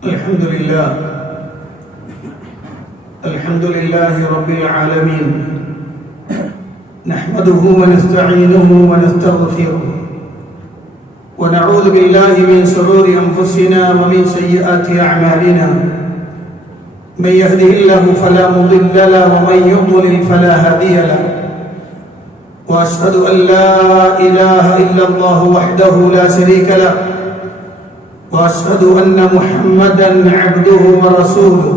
الحمد لله رب العالمين نحمده ونستعينه ونستغفره ونعوذ بالله من شرور أنفسنا ومن سيئات أعمالنا من يهده الله فلا مضل له ومن يضلل فلا هادي له وأشهد أن لا إله إلا الله وحده لا شريك له وأشهد أن محمدا عبده ورسوله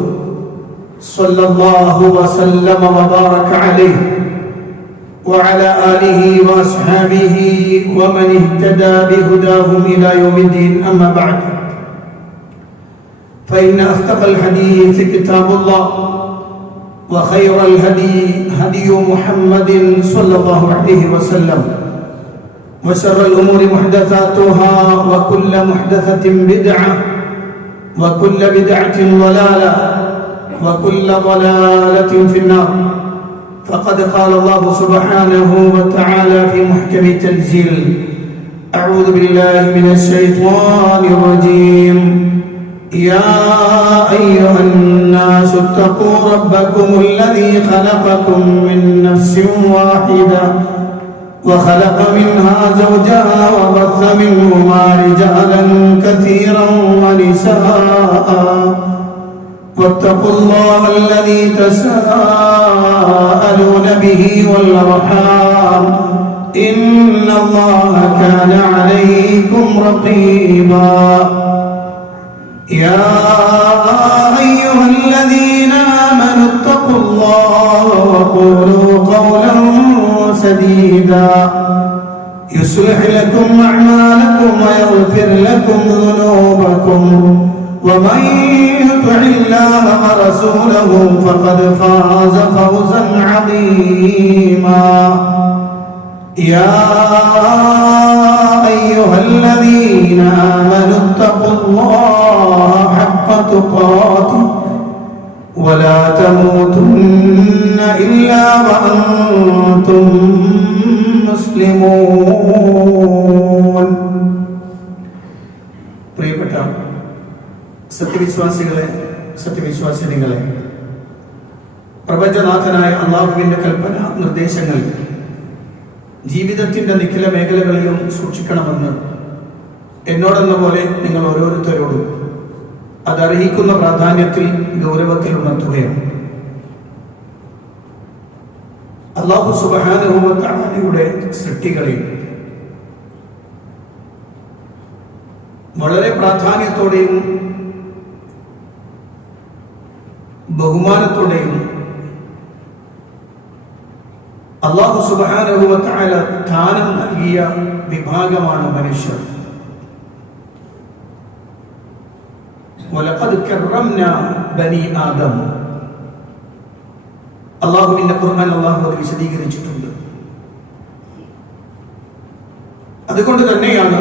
صلى الله وسلم وبارك عليه وعلى آله وأصحابه ومن اهتدى بهداهم إلى يوم الدين. أما بعد فإن أصدق الحديث كتاب الله وخير الهدي هدي محمد صلى الله عليه وسلم وشر الأمور محدثاتها وكل محدثة بدعة وكل بدعة ضلالة وكل ضلالة في النار. فقد قال الله سبحانه وتعالى في محكم التنزيل: أعوذ بالله من الشيطان الرجيم. يا أيها الناس اتقوا ربكم الذي خلقكم من نفس واحدة وخلق منها زوجها وبث منهما رجالا كثيرا ونساء واتقوا الله الذي تساءلون به والأرحام إن الله كان عليكم رقيبا. يا أيها الذين آمنوا اتقوا الله وقولوا قولا سديدا يصلح لكم أعمالكم ويغفر لكم ذنوبكم ومن يطع الله ورسوله فقد فاز فوزا عظيما. يا أيها الذين آمنوا اتقوا الله حق تقاته ولا تموتن إلا وأنتم مسلمون. പ്രിയപ്പെട്ട സത്യവിശ്വാസികളെ, സത്യവിശ്വാസിനികളെ, പ്രപഞ്ചനാഥനായ അല്ലാഹുവിന്റെ കൽപ്പന നിർദ്ദേശങ്ങൾ ജീവിതത്തിന്റെ നിഖില മേഖലകളിലും സൂക്ഷിക്കണമെന്ന് എന്നോടെന്ന പോലെ നിങ്ങൾ ഓരോരുത്തരോടും അതർഹിക്കുന്ന പ്രാധാന്യത്തിൽ ഗൗരവത്തിൽ ഉണർത്തുകയാണ്. അല്ലാഹു സുബ്ഹാനഹു വ തആലയുടെ സൃഷ്ടികളിൽ വളരെ പ്രാധാന്യത്തോടെയും ബഹുമാനത്തോടെയും അല്ലാഹു സുബ്ഹാനഹു വ തആല സ്ഥാനം നൽകിയ വിഭാഗമാണ് മനുഷ്യർ. വലഖദ് കറംനാ ബനി ആദം. അല്ലാഹുവിന്റെ ഖുർആൻ അല്ലാഹു അത് വിശദീകരിച്ചിട്ടുണ്ട്. അതുകൊണ്ട് തന്നെയാണ്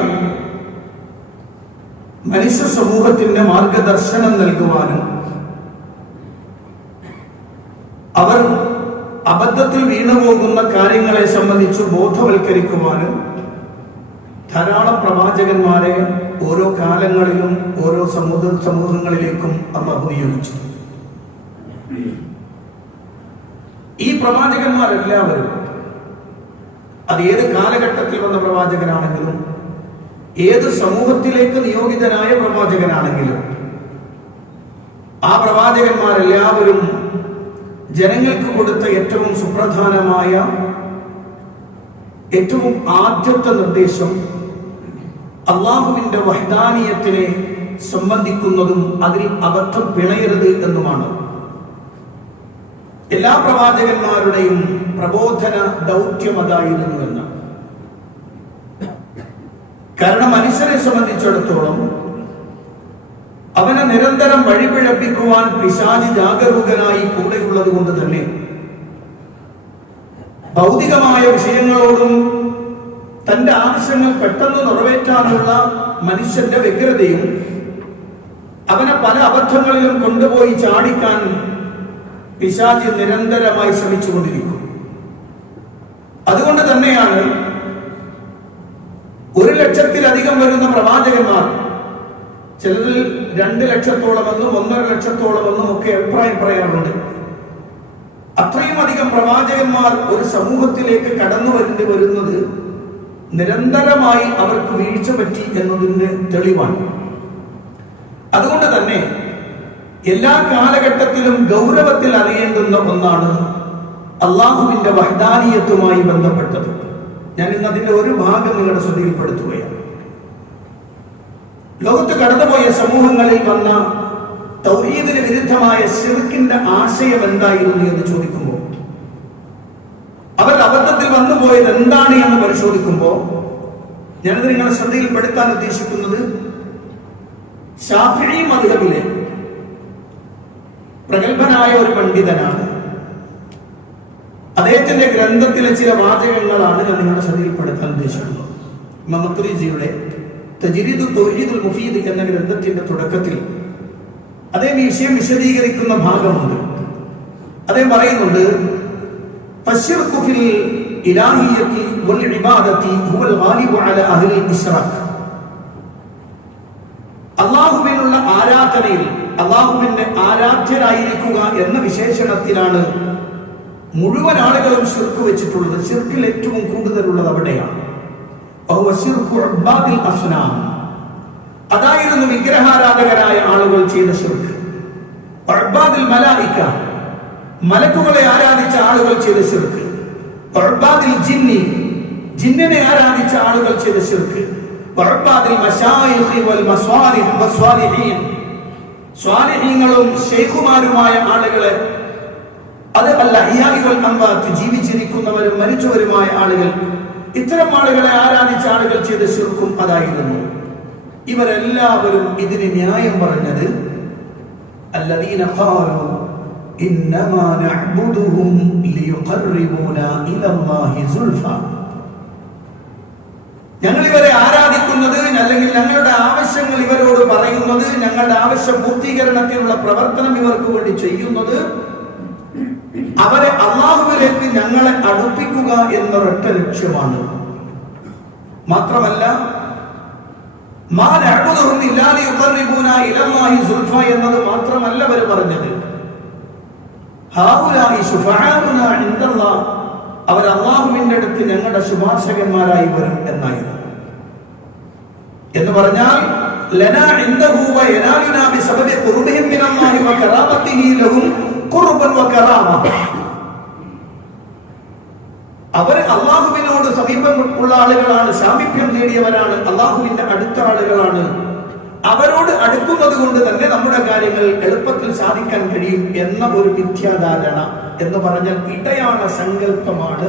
മനുഷ്യ സമൂഹത്തിന്റെ മാർഗദർശനം നൽകുവാനും അവർ അബദ്ധത്തിൽ വീണുപോകുന്ന കാര്യങ്ങളെ സംബന്ധിച്ച് ബോധവൽക്കരിക്കുവാനും ധാരാളം പ്രവാചകന്മാരെ ഓരോ കാലങ്ങളിലും ഓരോ സമൂഹങ്ങളിലേക്കും അല്ലാഹു നിയോഗിച്ചു. ഈ പ്രവാചകന്മാരെല്ലാവരും അത് ഏത് കാലഘട്ടത്തിൽ വന്ന പ്രവാചകനാണെങ്കിലും ഏത് സമൂഹത്തിലേക്ക് നിയോഗിതനായ പ്രവാചകനാണെങ്കിലും ആ പ്രവാചകന്മാരെല്ലാവരും ജനങ്ങൾക്ക് കൊടുത്ത ഏറ്റവും സുപ്രധാനമായ ഏറ്റവും ആദ്യത്തെ നിർദ്ദേശം അല്ലാഹുവിന്റെ വഹ്ദാനിയത്തിനെ സംബന്ധിക്കുന്നതും അതിൽ അബദ്ധം പിണയരുത് എന്നുമാണ്. എല്ലാ പ്രവാചകന്മാരുടെയും പ്രബോധന ദൗത്യം അതായിരുന്നു എന്ന്. കാരണം മനുഷ്യരെ സംബന്ധിച്ചിടത്തോളം അവനെ നിരന്തരം വഴിപിഴപ്പിക്കുവാൻ പിശാച് ജാഗരൂകനായി കൂടെയുള്ളത് കൊണ്ട് തന്നെ ഭൗതികമായ വിഷയങ്ങളോടും തന്റെ ആവശ്യങ്ങൾ പെട്ടെന്ന് നിറവേറ്റാനുള്ള മനുഷ്യന്റെ വ്യഗ്രതയും അവനെ പല അബദ്ധങ്ങളിലും കൊണ്ടുപോയി ചാടിക്കാൻ പിശാച് നിരന്തരമായി ശ്രമിച്ചുകൊണ്ടിരിക്കും. അതുകൊണ്ട് തന്നെയാണ് 1,00,000-ലധികം വരുന്ന പ്രവാചകന്മാർ ചിലതിൽ 2 ലക്ഷത്തോളമെന്നും 1.5 ലക്ഷത്തോളമെന്നും ഒക്കെ അഭിപ്രായം പറയാറുണ്ട്. അത്രയും അധികം പ്രവാചകന്മാർ ഒരു സമൂഹത്തിലേക്ക് കടന്നു വരുന്നത് നിരന്തരമായി അവർക്ക് വീഴ്ച പറ്റി എന്നതിന്റെ തെളിവാണ്. അതുകൊണ്ട് തന്നെ എല്ലാ കാലഘട്ടത്തിലും ഗൗരവത്തിൽ അറിയേണ്ടുന്ന ഒന്നാണ് അള്ളാഹുവിന്റെ വഹ്ദാനിയത്തുമായി ബന്ധപ്പെട്ടത്. ഞാൻ ഇന്ന് അതിന്റെ ഒരു ഭാഗം നിങ്ങളുടെ ശ്രദ്ധയിൽപ്പെടുത്തുകയാണ്. ലോകത്ത് കടന്നുപോയ സമൂഹങ്ങളിൽ വന്ന തൗഹീദിന് വിരുദ്ധമായ ശിർക്കിന്റെ ആശയം എന്തായിരുന്നു എന്ന് ചോദിക്കുമ്പോൾ, അവർ അബദ്ധത്തിൽ വന്നുപോയത് എന്താണ് എന്ന് പരിശോധിക്കുമ്പോൾ, ഞാനത് നിങ്ങളുടെ ശ്രദ്ധയിൽപ്പെടുത്താൻ ഉദ്ദേശിക്കുന്നത് ശാഫിഈ മദ്ഹബിലെ പ്രഗത്ഭനായ ഒരു പണ്ഡിതനാണ്. അദ്ദേഹത്തിന്റെ ഗ്രന്ഥത്തിലെ ചില വാചകങ്ങളാണ് ഞാൻ നിങ്ങളുടെ ശ്രദ്ധയിൽപ്പെടുത്താൻ ഉദ്ദേശിക്കുന്നത്. ഇമാം മഖ്രിസിയുടെ തജ്രീദു തൗഹീദുൽ മുഫീദ് എന്ന ഗ്രന്ഥത്തിന്റെ തുടക്കത്തിൽ അദ്ദേഹം ഈ വിഷയം വിശദീകരിക്കുന്ന ഭാഗമുണ്ട്. അദ്ദേഹം പറയുന്നുണ്ട്, ഫശ്ശിർകു ഫിൽ ഇലാഹിയ്യത്തി വൽ ഇബാദത്തി ഹുവൽ ഗാലിബു അലാ അഹ്ലിൽ ഇശ്റാഖ്. അല്ലാഹുവിനുള്ള ആരാധനയിൽ അല്ലാഹുവിന്റെ ആരാധ്യരായിരിക്കുക എന്ന വിശേഷണത്തിലാണ് മുഴുവൻ ആളുകളും ശിർക്ക് വെച്ചിട്ടുള്ളത്. ശിർക്കിൽ ഏറ്റവും കൂടുതലുള്ളത് അവിടെയാണ്. അതായിരുന്നു വിഗ്രഹാരാധകരായ ആളുകൾ ചെയ്ത ശിർക്ക്. മലക്കുകളെ ആരാധിച്ച ആളുകൾ ചെയ്ത ശിർക്ക്. ജിന്നിനെ ആരാധിച്ച ആളുകൾ ചെയ്ത ശിർക്ക്. സ്വാലിഹീങ്ങളും ശൈഖുമാരുമായ ആളുകളെ, അത് അല്ല അഹ്യാഇകൾ അംവാത്ത്, ജീവിച്ചിരിക്കുന്നവരും മരിച്ചവരുമായ ആളുകൾ, ഇത്തരം ആളുകളെ ആരാധിച്ച ആളുകൾ ചെയ്ത ശിർക്കും അതായിരുന്നു. ഇവരെല്ലാവരും ഇതിന് ന്യായം പറഞ്ഞത് അല്ലദീന ഖാലു ഇന്നമാ നഅ്ബുദുഹും ലിയുഖർരിബൂനാ ഇലല്ലാഹി സുൽഫ. ഞങ്ങൾ ഇവരെ ആരാധിക്കുന്നത്, അല്ലെങ്കിൽ ഞങ്ങളുടെ ആവശ്യങ്ങൾ ഇവരോട് പറയുന്നത്, ഞങ്ങളുടെ ആവശ്യ പൂർത്തീകരണത്തിനുള്ള പ്രവർത്തനം ഇവർക്ക് വേണ്ടി ചെയ്യുന്നത് അവരെ അല്ലാഹുവിലേക്ക് ഞങ്ങളെ അടുപ്പിക്കുക എന്നൊരൊറ്റ ലക്ഷ്യമാണ്. മാത്രമല്ല മാ നഅ്ബുദുഹും ഇല്ലാ ലിയുഖർരിബൂനാ ഇലല്ലാഹി സുൽഫ എന്നത് മാത്രമല്ല അവർ പറഞ്ഞത്, ഹൗലാഇ ശുഫആഉനാ ഇൻദല്ലാഹ്, അവർ അല്ലാഹുവിന്റെ അടുത്ത് ഞങ്ങളുടെ ശുപാർശകന്മാരായി വരും എന്നായിരുന്നു. എന്ന് പറഞ്ഞാൽ ലനാ ഇൻദഹു വ യനാലുനാ ബിസബബി ഖുർബിഹിം മിനല്ലാഹി വ കറാമത്തിഹി ലഹും ഖുർബൻ വ കറാമ. അവർ അള്ളാഹുവിനോട് സമീപമുള്ള ആളുകളാണ്, സാമീപ്യം നേടിയവരാണ്, അള്ളാഹുവിന്റെ അടുത്ത ആളുകളാണ്. അവരോട് അടുക്കുന്നത് കൊണ്ട് തന്നെ നമ്മുടെ കാര്യങ്ങൾ എളുപ്പത്തിൽ സാധിക്കാൻ കഴിയും എന്ന ഒരു മിഥ്യാധാരണ എന്ന് പറഞ്ഞാൽ ഇടയാള സങ്കല്പമാണ്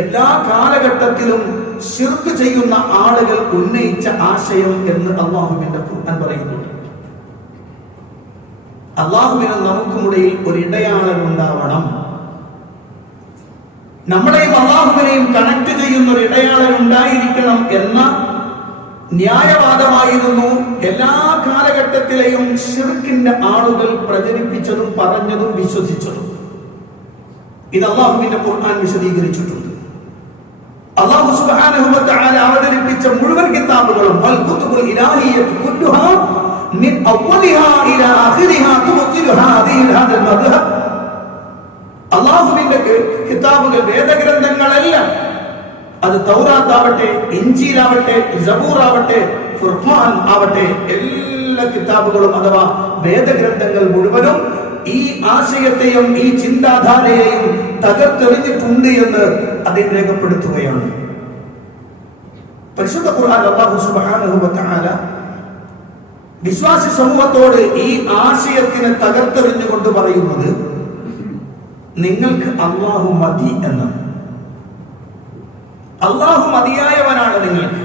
എല്ലാ കാലഘട്ടത്തിലും ശിർക്ക് ചെയ്യുന്ന ആളുകൾ ഉന്നയിച്ച ആശയം എന്ന് അള്ളാഹുവിന്റെ ഖുർആൻ പറയുന്നുണ്ട്. അള്ളാഹുവിനും നമുക്കുമിടയിൽ ഒരു ഇടയാളൻ ഉണ്ടാവണം. നമ്മളെയും അള്ളാഹുവിനെയും കണക്ട് ചെയ്യുന്ന ഒരു ഇടയാളൻ ഉണ്ടായിരിക്കണം എന്ന ന്യായവാദമായിരുന്നു എല്ലാ കാലഘട്ടത്തിലെയും ശിർക്കിന്റെ ആളുകൾ പ്രചരിപ്പിച്ചതും പറഞ്ഞതും വിശ്വസിച്ചതും. ഇത് അള്ളാഹുവിന്റെ ഖുർആൻ വിശദീകരിച്ചിട്ടുണ്ട്. അല്ലാഹു സുബ്ഹാനഹു വ തആല അവതരിപ്പിച്ച മുഴുവൻ കിതാബുകളും വൽ കുതുബുൽ ഇലാഹിയ്യത്തു കുല്ലുഹാ മിൻ അവ്വലിഹാ ഇലാ ആഖിരിഹാ തുബ്തിലു ഹാദിഹിൽ ഹാദൽ മദ്ഹബ്. അല്ലാഹുവിന്റെ കിതാബുകൾ, വേദഗ്രന്ഥങ്ങളെല്ലാം, അത് തൗറാത്ത് ആവട്ടെ, ഇഞ്ചീലാവട്ടെ, സബൂർ ആവട്ടെ, ഫുർഖാൻ ആവട്ടെ, എല്ലാ കിതാബുകളും അഥവാ വേദഗ്രന്ഥങ്ങൾ മുഴുവനും ഈ ആശയത്തെയും ഈ ചിന്താധാരയെയും തകർത്തെറിഞ്ഞിട്ടുണ്ട് എന്ന് അദ്ദേഹം രേഖപ്പെടുത്തുകയാണ്. പരിശുദ്ധ ഖുർആൻ അല്ലാഹു സുബ്ഹാനഹു വ തആല വിശ്വാസി സമൂഹത്തോട് ഈ ആശയത്തിനെ തകർത്തെറിഞ്ഞുകൊണ്ട് പറയുന്നത് നിങ്ങൾക്ക് അല്ലാഹു മതി എന്നാണ്. അല്ലാഹു മതിയായവനാണ് നിങ്ങൾക്ക്.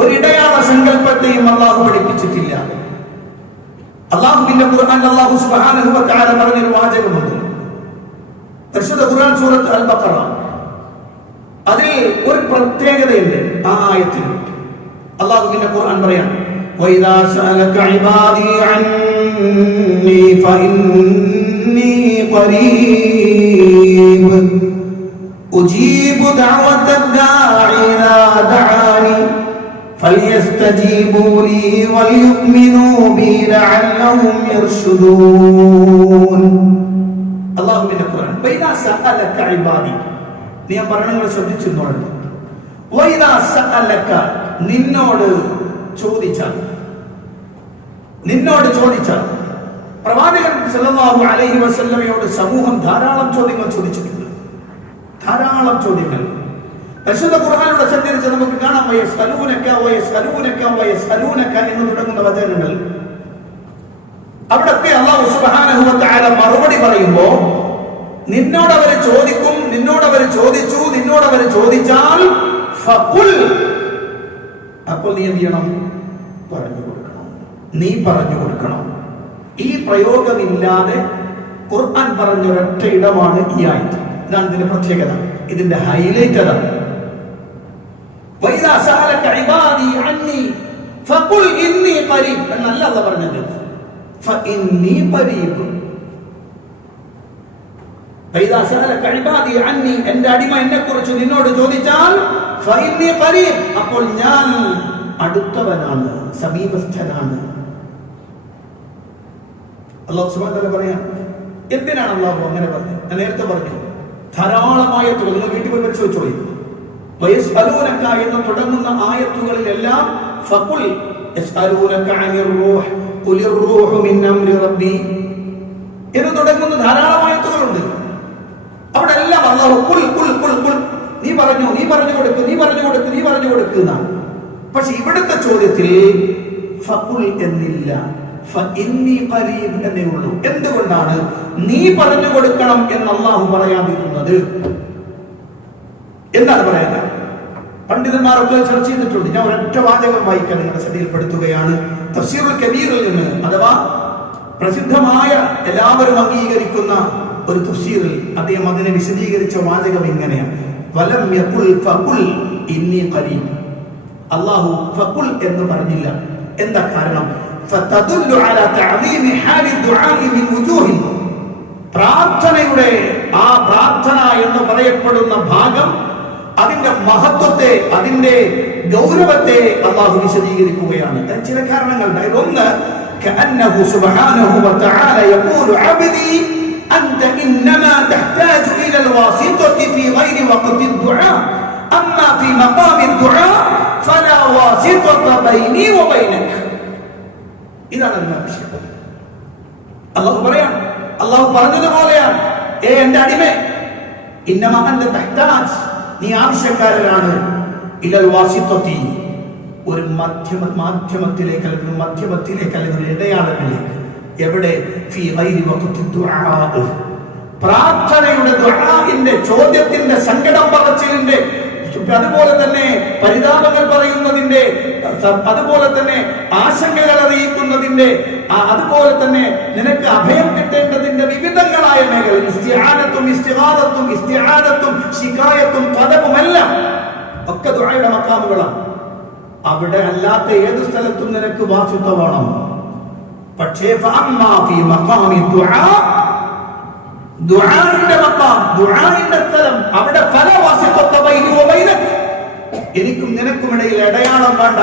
ഒരിടയാള സങ്കല്പത്തെയും അല്ലാഹു പഠിപ്പിച്ചിട്ടില്ല. അല്ലാഹുവിന്റെ ഖുർആൻ അല്ലാഹു സുബ്ഹാനഹു വ തആല പറഞ്ഞൊരു വാചകമുണ്ട്. പരിശുദ്ധ ഖുർആൻ സൂറത്ത് അൽ ബഖറ, അതിൽ ഒരു പ്രത്യേകതയുണ്ട് ആ ആയത്തിൽ. അല്ലാഹുവിന്റെ ഖുർആൻ പറയാം, വഇദാ സഅലക ഇബാദി അന്നി ഫഇന്നി ഖരീബ് ഉജീബു ദഅവത ദാഇ ഇദാ ദഅാനി فليستجيبوا لي وليؤمنوا بي لعلهم يرشدون. അല്ലാഹുവിന്റെ ഖുർആൻ വൈദാ സഅലക ഇബാദി, നീ ആ പറയണങ്ങൾ ശ്രദ്ധിച്ചിരുന്നോളൂ. വൈദാ സഅലക, നിന്നോട് ചോദിച്ചാൽ പ്രവാചകൻ സല്ലല്ലാഹു അലൈഹി വസല്ലമയോട് സമൂഹം ധാരാളം ചോദ്യങ്ങൾ ചോദിച്ചിട്ടുണ്ട്. ധാരാളം ചോദ്യങ്ങൾ പരിശുദ്ധ ഖുർആനിലൂടെ സഞ്ചരിച്ച് നമുക്ക് കാണാം. വയസ്അലൂനക എന്ന് തുടങ്ങുന്ന വചനങ്ങൾ, അവിടൊക്കെ അല്ലാഹു സുബ്ഹാനഹു വ തആല മറുപടി പറയുമ്പോ നിന്നോട് അവർ ചോദിക്കും, നിന്നോട് അവർ ചോദിച്ചു, നിന്നോട് അവർ ചോദിച്ചാൽ ഫഖുൽ, അപ്പോൾ നീ എന്ത് ചെയ്യണം? പറഞ്ഞു കൊടുക്കണം. നീ പറഞ്ഞു കൊടുക്കണം. ഈ പ്രയോഗമില്ലാതെ ഖുർആൻ പറഞ്ഞൊരൊറ്റ ഇടമാണ് ഈ ആയത്ത്. ഇതാണ് ഇതിന്റെ പ്രത്യേകത, ഇതിന്റെ ഹൈലൈറ്റ് അതാണ്. വൈദാ സഅലക ഇബാദി അന്നി ഫഖുൽ ഇന്നി ഖരീബ് എന്നല്ല അല്ലാഹു പറഞ്ഞത്. ഫഇന്നി ഖരീബ്. വൈദാ സഅലക ഇബാദി അന്നി, എൻ്റെ അടിമ എന്നെക്കുറിച്ച് നിന്നോട് ചോദിച്ചാൽ ഫഇന്നി ഖരീബ്, അപ്പോൾ ഞാൻ അടുത്തവനാണ്, സമീപസ്ഥനാണ്. അല്ലാഹു സുബ്ഹാനഹു വ തആല പറയാൻ എന്തിനാണ് അല്ലാഹു അങ്ങനെ പറഞ്ഞത്? ഞാൻ നേരത്തെ പറഞ്ഞു, ധാരാളമായ ആയത്തുകൾ നിങ്ങൾ വീട്ടിൽ പോയി പരിശോധിച്ചോളൂ. വയസ്അലൂനക എന്ന് തുടങ്ങുന്ന ആയത്തുകളിലെല്ലാം ഫഖുൽ യസ്അലൂനക അനിർ റൂഹ് ഖുലിർ റൂഹു മിൻ അംരി റബ്ബി എന്ന് തുടങ്ങുന്ന ധാരാളം ആയത്തുകളുണ്ട്. അവിടെ എല്ലാം അല്ലാഹു ഖുൽ ഖുൽ ഖുൽ ഖുൽ, നീ പറഞ്ഞു കൊടുക്കുക എന്നാണ്. പക്ഷെ ഇവിടുത്തെ ചോദ്യത്തിൽ ഫഖുൽ എന്നില്ല, ഫഇന്നി ഖരീബ് എന്നേ ഉള്ളൂ. എന്തുകൊണ്ടാണ് നീ പറഞ്ഞു കൊടുക്കണം എന്ന് അല്ലാഹു പറയാതിരുന്നത്? എന്താണ് പറയുന്നത്? പണ്ഡിതന്മാരൊക്കെ ചർച്ച ചെയ്തിട്ടുണ്ട്. ഞാൻ ഒരൊറ്റ വാചകം വായിക്കാൻ നിങ്ങളുടെ ശ്രദ്ധയിൽപ്പെടുത്തുകയാണ്. തഫ്സീറുൽ കബീറിൽ നിന്ന്, അഥവാ പ്രസിദ്ധമായ എല്ലാവരും അംഗീകരിക്കുന്ന ഒരു തഫ്സീറിൽ അദ്ദേഹം അതിനെ വിശദീകരിച്ച വാചകം ഇങ്ങനെയാണ്: വലം യഖുൽ ഫഖുൽ ഇന്നി ഖരീബ്. അല്ലാഹു ഫഖുൽ എന്ന് പറഞ്ഞില്ല. എന്താ കാരണം? ഫതദുല്ലു അലാ തഅദീമി ഹാലി ദുആഇ മിൻ വുജൂഹി. പ്രാർത്ഥനയുടെ ആ പ്രാർത്ഥന എന്ന് പറയപ്പെടുന്ന ഭാഗം, അതിന്റെ മഹത്വത്തെ, അതിന്റെ ഗൗരവത്തെ അല്ലാഹു വിശദീകരിക്കുകയാണ്. ചില കാരണങ്ങളുണ്ട്. ഒന്ന്, كأنه سبحانه وتعالى يقول عبدي أنت إنما تحتاج إلى الواسطة في غير وقت الدعاء أما في مقام الدعاء فلا واسطة بيني وبينك. ഇതാണ് അതിന്റെ വിഷയം. അല്ലാഹു പറയാൻ, അല്ലാഹു പറഞ്ഞതുപോലെയാണ്, എൻ്റെ അടിമേ, ഇന്നമാ അൻത തഹ്താജ്, നീ ആവശ്യക്കാരനാണ്, ഇലൽ വാസിത്തത്തി, ഒരു മാധ്യമത്തിലേക്ക് അല്ലെങ്കിൽ ഇടയാളത്തിലേക്ക്. എവിടെ? ഫീ ഗൈരി വഖത്തി ദുആ, പ്രാർത്ഥനയുടെ, ദുആഇന്റെ, ചോദ്യത്തിന്റെ, സങ്കടം പറച്ചിലിന്റെ, അതുപോലെ തന്നെ പരിതാപങ്ങൾ പറയുന്നതിന്റെ, അതുപോലെ തന്നെ ആശങ്കകൾ അറിയിക്കുന്നതിന്റെ, അതുപോലെ തന്നെ നിനക്ക് അഭയം കിട്ടേണ്ടതിന്റെ വിവിധങ്ങളായ മേഖല, ഇസ്തിആനത്തും ഇസ്തിഗാദത്തും ഇസ്തിആനത്തും ശികായത്തും പദവുമെല്ലാം ഒക്കെ ദുആയുടെ മഖാമുകളാണ്. അവിടെ അല്ലാത്ത ഏത് സ്ഥലത്തും നിനക്ക് വാസിത്ത വേണം. പക്ഷേ ഫഅമ്മാ ഫീ മഖാമി ദുആ, ദുആഇന്റെ മഖാം, ദുആഇന്റെ സ്ഥലം, അവിടെ ഫല വാസിത്ത ബൈനി വ ബൈനക, എനിക്കും നിനക്കുമിടയിൽ അടയാളം വേണ്ട.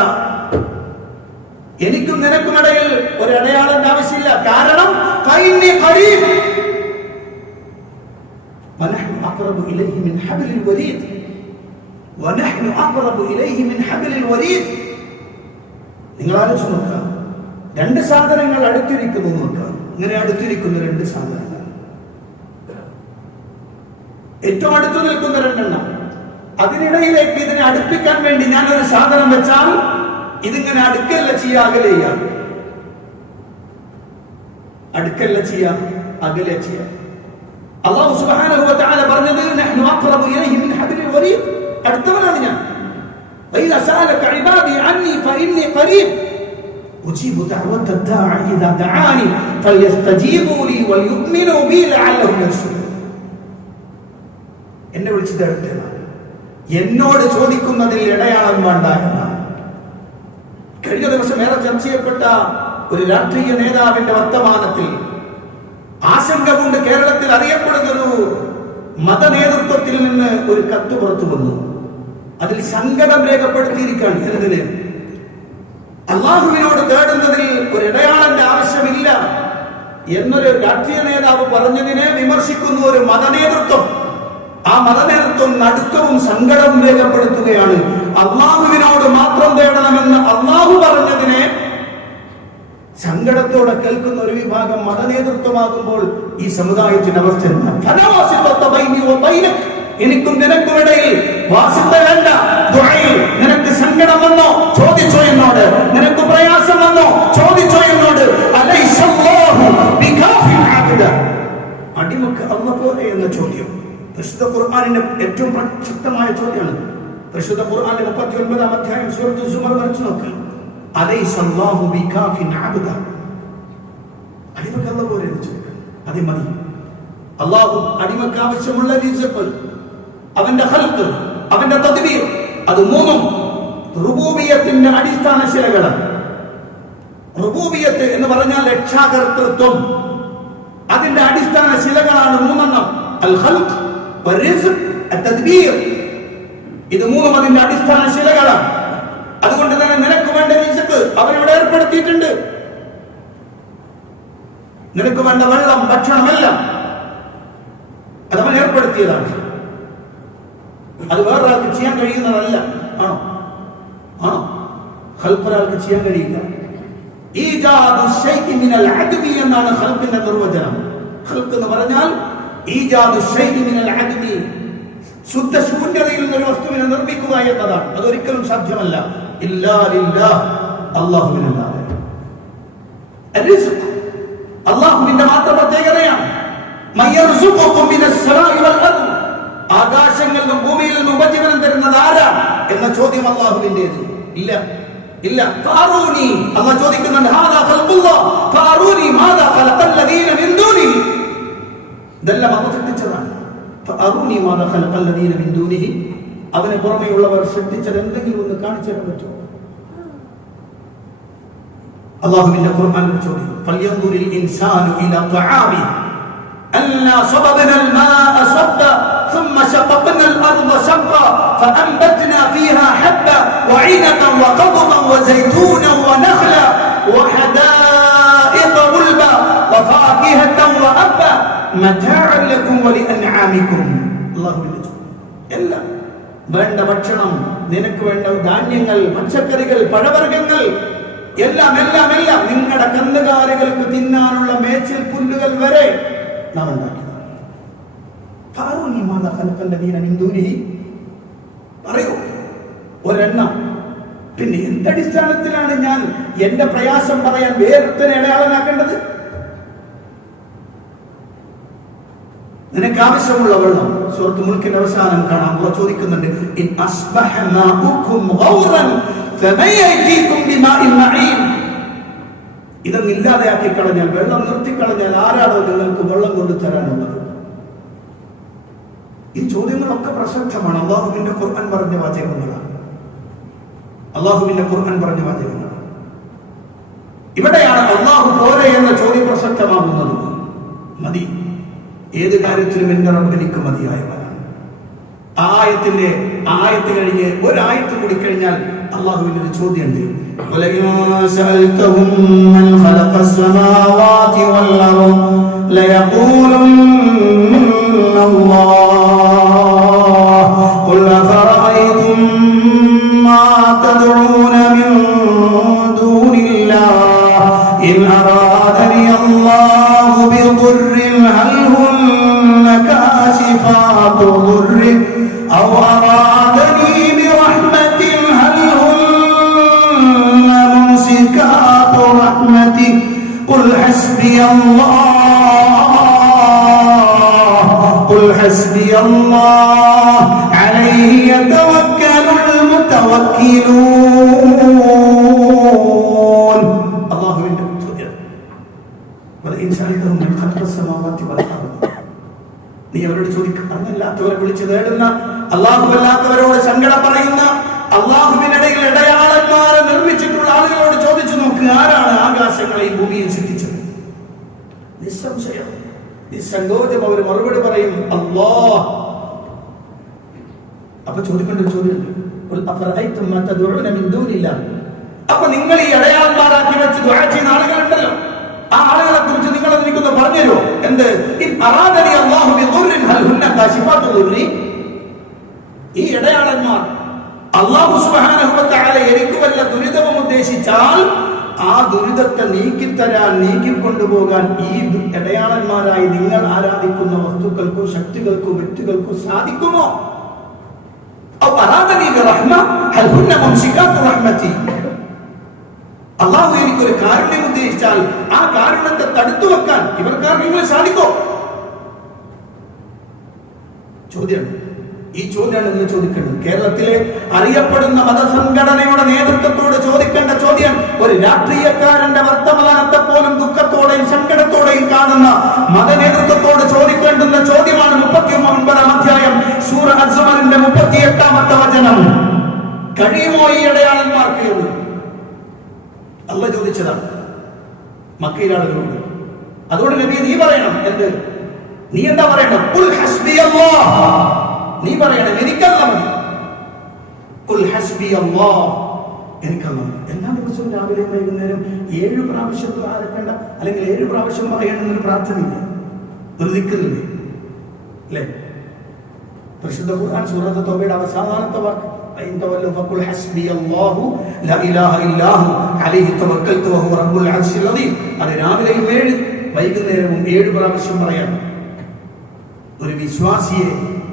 എനിക്കും നിനക്കുമിടയിൽ ഒരു അടയാളത്തിന്റെ ആവശ്യമില്ല. കാരണം ഫഇന്നി ഖരീബ് വനഹ്നു അഖറബു ഇലൈഹി മിൻ ഹബ്ലിൽ വരീദ്, വനഹ്നു അഖറബു ഇലൈഹി മിൻ ഹബ്ലിൽ വരീദ്. നിങ്ങൾ ആലോചിച്ച് നോക്കുക, രണ്ട് സാധനങ്ങൾ അടുത്തിരിക്കുന്നു നോക്കുക. ഇങ്ങനെ അടുത്തിരിക്കുന്ന രണ്ട് സാധനങ്ങൾ, ഏറ്റവും അടുത്തു നിൽക്കുന്ന രണ്ടെണ്ണം, അതിനിടയിലേക്ക് ഇതിനെ അടുപ്പിക്കാൻ വേണ്ടി ഞാനൊരു സാധനം വെച്ചാൽ ഇതിങ്ങനെ അടുക്കല്ല ചെയ്യുക, അകലെ ചെയ്യുക. അടുക്കല്ല ചെയ്യുക, അകലെ ചെയ്യുക. അല്ലാഹു സുബ്ഹാനഹു വ തആല പറഞ്ഞത് നഹ്നു അഖറബു ഇലൈഹി മിൻ ഹബ്ലിൽ വരീദ്, അടുത്തവനാണ് ഞാൻ. വഇദാ സഅലക ഇബാദി അന്നി ഫഇന്നി ഖരീബ് ഉജീബു ദഅവത ദാഇ ഇദാ ദഅാനി ഫൽയസ്തജീബു ലി വൽയുഅ്മിനൂ ബി ലഅല്ലഹും യർഷുദൂൻ. എന്നെ വിളിച്ചത് അടുത്താണ്, എന്നോട് ചോദിക്കുന്നതിൽ ഇടയാളം വേണ്ട എന്നാണ്. കഴിഞ്ഞ ദിവസം ഏറെ ചർച്ച ചെയ്യപ്പെട്ട ഒരു രാഷ്ട്രീയ നേതാവിന്റെ വർത്തമാനത്തിൽ ആശങ്ക കൊണ്ട് കേരളത്തിൽ അറിയപ്പെടുന്നൊരു മത നേതൃത്വത്തിൽ നിന്ന് ഒരു കത്ത് പുറത്തു വന്നു. അതിൽ സങ്കടം രേഖപ്പെടുത്തിയിരിക്കുകയാണ്. എന്തിന്? അള്ളാഹുവിനോട് തേടുന്നതിൽ ഒരു ഇടയാളന്റെ ആവശ്യമില്ല എന്നൊരു രാഷ്ട്രീയ നേതാവ് പറഞ്ഞതിനെ വിമർശിക്കുന്ന ഒരു മതനേതൃത്വം, ആ മതനേതൃത്വം നടുക്കവും സങ്കടവും രേഖപ്പെടുത്തുകയാണ്. അള്ളാഹുവിനോട് മാത്രം തേടണമെന്ന് അള്ളാഹു പറഞ്ഞതിനെ സങ്കടത്തോടെ കേൾക്കുന്ന ഒരു വിഭാഗം മതനേതൃത്വമാകുമ്പോൾ ഈ സമുദായത്തിന്റെ അവസ്ഥ എന്താ? എനിക്കും നിനക്കും ഇടയിൽ വാസിത്ത വേണ്ട. ദുആയിൽ നിനക്ക് സങ്കടം വന്നോ ചോദിച്ചോ എന്നോട്, നിനക്ക് പ്രയാസം വന്നോ ചോദിച്ചോ എന്നോട്. അലൈസല്ലാഹു ബികാഫിൻ അബ്ദ, അടിമക്ക് അല്ലാഹു പോലെ എന്ന ചോദ്യം പരിശുദ്ധ ഖുർആനിന്റെ ഏറ്റവും പ്രസക്തമായ ചോദ്യമാണ്. പരിശുദ്ധ ഖുർആനിന്റെ 39-ാം അധ്യായം സൂറത്തുൽ സുമർ വായിച്ചു നോക്കുക. അലൈസല്ലാഹു ബികാഫിൻ അബ്ദ, അടിമക്ക് അല്ലാഹു പോലെ എന്ന് ചോദിക്കുക. അതേ മതി. അല്ലാഹു അടിമക്ക് ആവശ്യമുള്ള റിസ്ഖ്, അവന്റെ ഖൽഖ്, അവന്റെ തദ്ബീർ, അത് മൂന്നും റുബൂബിയത്തിന്റെ അടിസ്ഥാന ശിലകളാണ്. റുബൂബിയത്ത് എന്ന് പറഞ്ഞാൽ രക്ഷാകർതൃത്വം, അതിന്റെ അടിസ്ഥാന ശിലകളാണ് മൂന്നെണ്ണം. അൽ ഖൽഖ്, വർ-റിസ്ഖ്, അத்-തദ്ബീർ. ഇത് മൂന്നും അതിന്റെ അടിസ്ഥാന ശിലകളാണ്. അതുകൊണ്ട് തന്നെ നിനക്ക് വേണ്ട റിസ്ഖ് അവനോട് ഏർപ്പെടുത്തിയിട്ടുണ്ട്. നിനക്ക് വേണ്ട വെള്ളം, ഭക്ഷണമെല്ലാം അതവൻ ഏർപ്പെടുത്തിയതാണ്. അത് വേറൊരാൾക്ക് ചെയ്യാൻ കഴിയുന്നതല്ല. ആണോ? ആണോ? ഖൽഖ് ഒരാൾക്ക് ചെയ്യാൻ കഴിയില്ല. ഈജാദു ശൈഇ മിനൽ അദ്മി എന്നാണ് ഖൽഖിന്റെ നിർവചനം. ഖൽഖ് എന്ന് പറഞ്ഞാൽ ഈജാദു ശൈഇ മിനൽ അദ്മി, ശുദ്ധ ശൂന്യതയിൽ നിന്ന് ഒരു വസ്തുവിനെ നിർമ്മിക്കുക എന്നതാണ്. അതൊരിക്കലും സാധ്യമല്ല. ഇല്ലാ ലില്ലാഹ്, അല്ലാഹുവിനല്ലാതെ. റിസ്ഖ് അല്ലാഹുവിന്റെ മാത്രം പ്രത്യേകതയാണ്. മയർസുഖുകും മിനസ്സലാഇ വൽ അർദ്, ആകാശങ്ങളിൽ നിന്നും ഭൂമിയിൽ നിന്നും ഉപജീവനം തരുന്നത് ആരാണ് എന്ന ചോദ്യം അല്ലാഹുവിന്റേത് ഇല്ല. ഇല്ല. ഫാറൂനി, അല്ലാഹു ചോദിക്കുന്നുണ്ട്, ഹാദാ ഖൽഖുല്ലാഹ് ഫാറൂനി മാദാ ഖലഖല്ലദീന മിൻ ദൂനിഹി, ഇതെല്ലാം അല്ലാഹു സൃഷ്ടിച്ചതാണ്. ഫാറൂനി മാദാ ഖലഖല്ലദീന മിൻ ദൂനിഹി, അവനെ പുറമെയുള്ളവർ സൃഷ്ടിച്ചത് എന്തെങ്കിലും ഒന്ന് കാണിച്ചു തരാൻ പറ്റുമോ? അല്ലാഹുവിന്റെ ഖുർആനിൽ ചോദ്യം, ഫൽയൻദുരിൽ ഇൻസാനു ഇലാ തആമി അല്ലാ സബബന അൽമാഅ സബ്ബ ثم شققنا الأرض شقا فأنبتنا فيها حبا وعنبا وقضبا وزيتونا ونخلا وحدائق غلبا وفاكهة وأبا متاعا لكم ولأنعامكم. الله بالله എല്ലാം വേണ്ട ഭക്ഷണം, നിനക്ക് വേണ്ട ധാന്യങ്ങൾ, പച്ചക്കറികൾ, പഴവർഗ്ഗങ്ങൾ എല്ലാം എല്ലാം എല്ലാം നിങ്ങളുടെ കന്നുകാലികൾക്ക് തിന്നാനുള്ള മേച്ചിൽ പുല്ലുകൾ വരെ നാം ഉണ്ടാക്കി. പറയൂ ഒരെണ്ണം. പിന്നെ എന്തടിസ്ഥാനത്തിലാണ് ഞാൻ എന്റെ പ്രയാസം പറയാൻ വേറൊരുത്തനെ ഇടയാളനാക്കേണ്ടത്? നിനക്ക് ആവശ്യമുള്ള വെള്ളം സൂറത്തുൽ മുൽക്കിന്റെ അവസാനം കാണാം. അല്ലാഹു ചോദിക്കുന്നുണ്ട്, ഇൻ അസ്ബഹ മാഉകും ഗൗറൻ ഫമൻ യഅതീകും ബിമാഇൻ മഈൻ, ഇതൊന്നും ഇല്ലാതെയാക്കി കളഞ്ഞാൽ, വെള്ളം നിർത്തിക്കളഞ്ഞാൽ ആരാണോ നിങ്ങൾക്ക് വെള്ളം കൊണ്ടു തരാനുള്ളത്? ഈ ചോദ്യങ്ങളൊക്കെ പ്രസക്തമാണ്. അല്ലാഹുവിന്റെ ഖുർആൻ പറഞ്ഞ വാചകങ്ങളാണ്. അല്ലാഹുവിന്റെ ഖുർആൻ പറഞ്ഞ വാചകങ്ങളാണ്. ഇവിടെയാണ് അല്ലാഹു പോലെ എന്ന ചോദ്യം പ്രസക്തമാകുന്നത്. മതി, ഏത് കാര്യത്തിലും എന്റെ റബ്ബ് എനിക്ക് മതിയായവനാണ്. ആയത്ത് കഴിഞ്ഞ് ഒരായത്ത് കൂടി കഴിഞ്ഞാൽ അല്ലാഹുവിന്റെ ഒരു ചോദ്യമുണ്ട്. വലഇൻ സഅൽതഹും മൻ ഖലഖസ് സമാവാതി വൽ അർദ് ലയഖൂലുന്ന അല്ലാഹ് ഖുൽ അഫറഅയ്തും മാ തദ്ഊന മിൻ ദൂനില്ലാഹ് ഇൻ അറാദനി അല്ലാഹു ബിദുർരിൻ ഹൽ ഹുന്ന കാശിഫാതു ദുർരി ഔ അറാദനി ബിറഹ്മത്തിൻ ഹൽ ഹുന്ന മുംസികാതു റഹ്മതി ഖുൽ ഹസ്ബിയല്ലാഹ് അലൈഹി യതവക്കലുൽ മുതവക്കിലൂൻ. അല്ലാഹുവിന്റെ ചോദ്യം, വലഇൻ സഅൽതഹും മൻ ഖലഖസ് സമാവാതി വൽ അർദ്, നീ അവരോട് ചോദിക്കുക, അല്ലാത്തവരെ വിളിച്ചു തേടുന്ന, അല്ലാഹുവല്ലാത്തവരോട് സങ്കടം പറയുന്ന, അല്ലാഹുവിനിടയിൽ ഇടയാളന്മാരെ നിർമ്മിച്ചിട്ടുള്ള ആളുകളോട് ചോദിച്ചു നോക്കുക, ആരാണ് ആകാശങ്ങളെയും ഭൂമിയും സൃഷ്ടിച്ചത്? നിസ്സംശയം, നിസ്സങ്കോചം അവർ മറുപടി പറയും, അല്ലാഹ്. അപ്പൊ ചോദിക്കേണ്ട ഒരു ചോദ്യമുണ്ട്, അപ്പൊ നിങ്ങൾ ഈ ഇടയാളന്മാരാക്കി വെച്ച് ദുആ ചെയ്യുന്ന ആളുകളുണ്ടല്ലോ, ആ ആളുകളെ കുറിച്ച് നിങ്ങൾ എനിക്കൊന്ന് പറഞ്ഞുതരോ? എന്ത് ഈ ഇടയാളന്മാർ അല്ലാഹു സുബ്ഹാനഹു വ തആല എനിക്ക് വല്ല ദുരിതവും ഉദ്ദേശിച്ചാൽ ആ ദുരിതത്തെ നീക്കിത്തരാൻ, നീക്കിക്കൊണ്ടുപോകാൻ ഈ ഇടയാളന്മാരായി നിങ്ങൾ ആരാധിക്കുന്ന വസ്തുക്കൾക്കോ ശക്തികൾക്കോ വ്യക്തികൾക്കോ സാധിക്കുമോ? അള്ളാഹു എനിക്കൊരു കാരുണ്യം ഉദ്ദേശിച്ചാൽ ആ കാരുണ്യത്തെ തടുത്തു വെക്കാൻ ഇവർക്കാർക്കെങ്കിലും സാധിക്കോ? ചോദ്യം. ഈ ചോദ്യമാണ് ഇന്ന് ചോദിക്കേണ്ടത്. കേരളത്തിലെ അറിയപ്പെടുന്ന മതസംഘടനയുടെ നേതൃത്വത്തോട് ചോദിക്കേണ്ട ചോദ്യം, ഒരു രാഷ്ട്രീയക്കാരന്റെ വർത്തമാനത്തെ പോലും ദുഃഖത്തോടെയും സങ്കടത്തോടെയും കാണുന്ന മതനേതൃത്വത്തോട് ചോദിക്കേണ്ടുന്ന ചോദ്യമാണ് 39-ാം അധ്യായം സൂറ അസ്സമറിന്റെ 38-ാമത്തെ വചനം. കഴിയുമോ ഈ ഇടയാളന്മാർക്ക് എന്ന് അല്ലാഹു ചോദിച്ചതാണ് മക്കയിലെ ആളുകളോട്. അതുകൊണ്ട് നബി നീ പറയണം. എന്ത്? നീ എന്താ പറയണം? ഖുൽ ഹസ്ബിയല്ലാഹ്. നീ പറയണം എനിക്കല്ല മതി. ഖുൽ ഹസ്ബിയല്ലാഹ്, എനിക്കല്ല മതി. എല്ലാ ദിവസവും രാവിലെ വൈകുന്നേരം 7 പ്രാവശ്യം ആരക്കണ്ട, അല്ലെങ്കിൽ 7 പ്രാവശ്യം പറയണമെന്നൊരു പ്രാർത്ഥനയില്ല, ഒരു ദിക്റില്ലേ? അല്ലേ? പരിശുദ്ധ ഖുർആൻ സൂറത്ത് തൗബയുടെ അവസാനത്തെ വാക്ക് ഫഖുൽ ഹസ്ബിയല്ലാഹു ലാ ഇലാഹ ഇല്ലാഹു അലൈഹി തവക്കൽതു വഹുവ റബ്ബുൽ അർശിൽ അദീം. അത് രാവിലെയും 7 വൈകുന്നേരവും 7 പ്രാവശ്യം പറയണം. ഒരു വിശ്വാസിയെ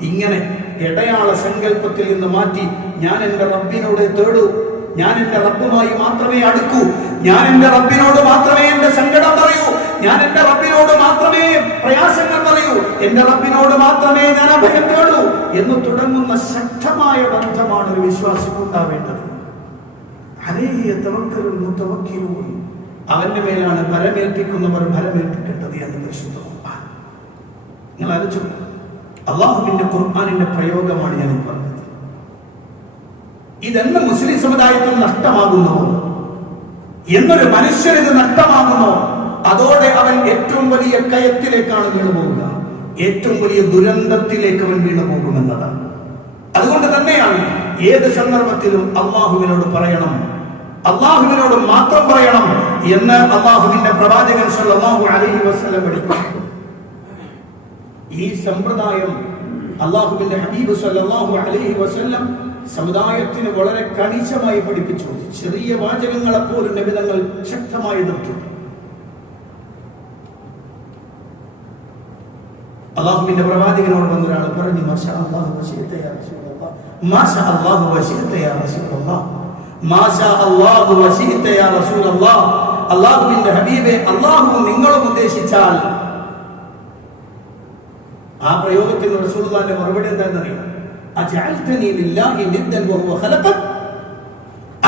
ഇങ്ങനെ ഇടയാള സങ്കല്പത്തിൽ നിന്ന് മാറ്റി ഞാൻ എന്റെ റബ്ബിനോട് തേടൂ, ഞാൻ എന്റെ റബ്ബുമായി മാത്രമേ അടുക്കൂ, ഞാൻ എന്റെ റബ്ബിനോട് മാത്രമേ എന്റെ സങ്കടം പറയൂ, ഞാൻ എന്റെ റബ്ബിനോട് മാത്രമേ പ്രയാസങ്ങൾ പറയൂ, എന്റെ റബ്ബിനോട് മാത്രമേ ഞാൻ അഭയം തേടൂ എന്ന് തുടങ്ങുന്ന ശക്തമായ ബന്ധമാണ് ഒരു വിശ്വാസിക്ക് ഉണ്ടാവേണ്ടത്. അലൈഹി യതവക്കലുൽ മുതവക്കിലൂൻ, അവന്റെ മേലാണ് ഭരമേൽപ്പിക്കുന്നവർ ഭരമേൽപ്പിക്കേണ്ടത് എന്ന് പരിശുദ്ധ ഖുർആൻ. നിങ്ങൾ ആലോചിച്ചു, അള്ളാഹുവിന്റെ ഖുർആനിന്റെ പ്രയോഗമാണ് ഞാൻ പറഞ്ഞത്. ഇതെന്ന് മുസ്ലിം സമുദായത്തിൽ നഷ്ടമാകുന്നു, എന്നൊരു മനുഷ്യനിത് നഷ്ടമാകുന്നു, അതോടെ അവൻ ഏറ്റവും വലിയ കയത്തിലേക്കാണ് വീണുപോകുക, ഏറ്റവും വലിയ ദുരന്തത്തിലേക്ക് അവൻ വീണുപോകുമെന്നതാണ്. അതുകൊണ്ട് തന്നെയാണ് ഏത് സന്ദർഭത്തിലും അള്ളാഹുവിനോട് പറയണം, അള്ളാഹുവിനോട് മാത്രം പറയണം എന്ന് അള്ളാഹുവിന്റെ പ്രവാചകൻ സല്ലല്ലാഹു അലൈഹി വസല്ലം പഠിപ്പിച്ചു. ഈ സമ്പ്രദായം അള്ളാഹുവിന്റെ ഹബീബ് സല്ലല്ലാഹു അലൈഹി വസല്ലം സമുദായത്തിന് വളരെ കണിശമായി പഠിപ്പിച്ചു. ചെറിയ വാചകങ്ങളെ പോലും നബി തങ്ങൾ ശക്തമായി എതിർത്തു. അള്ളാഹുവിന്റെ പ്രവാചകനോട് വന്നൊരാൾ പറഞ്ഞു, മാഷാ അല്ലാഹു വശിഅത യാ റസൂലല്ലാഹ്, മാഷാ അല്ലാഹു വശിഅത യാ റസൂലല്ലാഹ്, മാഷാ അല്ലാഹു വശിഅത യാ റസൂലല്ലാഹ്. അള്ളാഹുവിന്റെ ഹബീബെ, അള്ളാഹു നിങ്ങളും ഉദ്ദേശിച്ചാൽ. ആ പ്രയോഗത്തിന് റസൂലുള്ളാഹിന്റെ മറുപടി എന്താണെന്നറിയോ? അജഅൽതനി ലില്ലാഹി നിദ്ദൻ വഹുവ ഖലഖക്,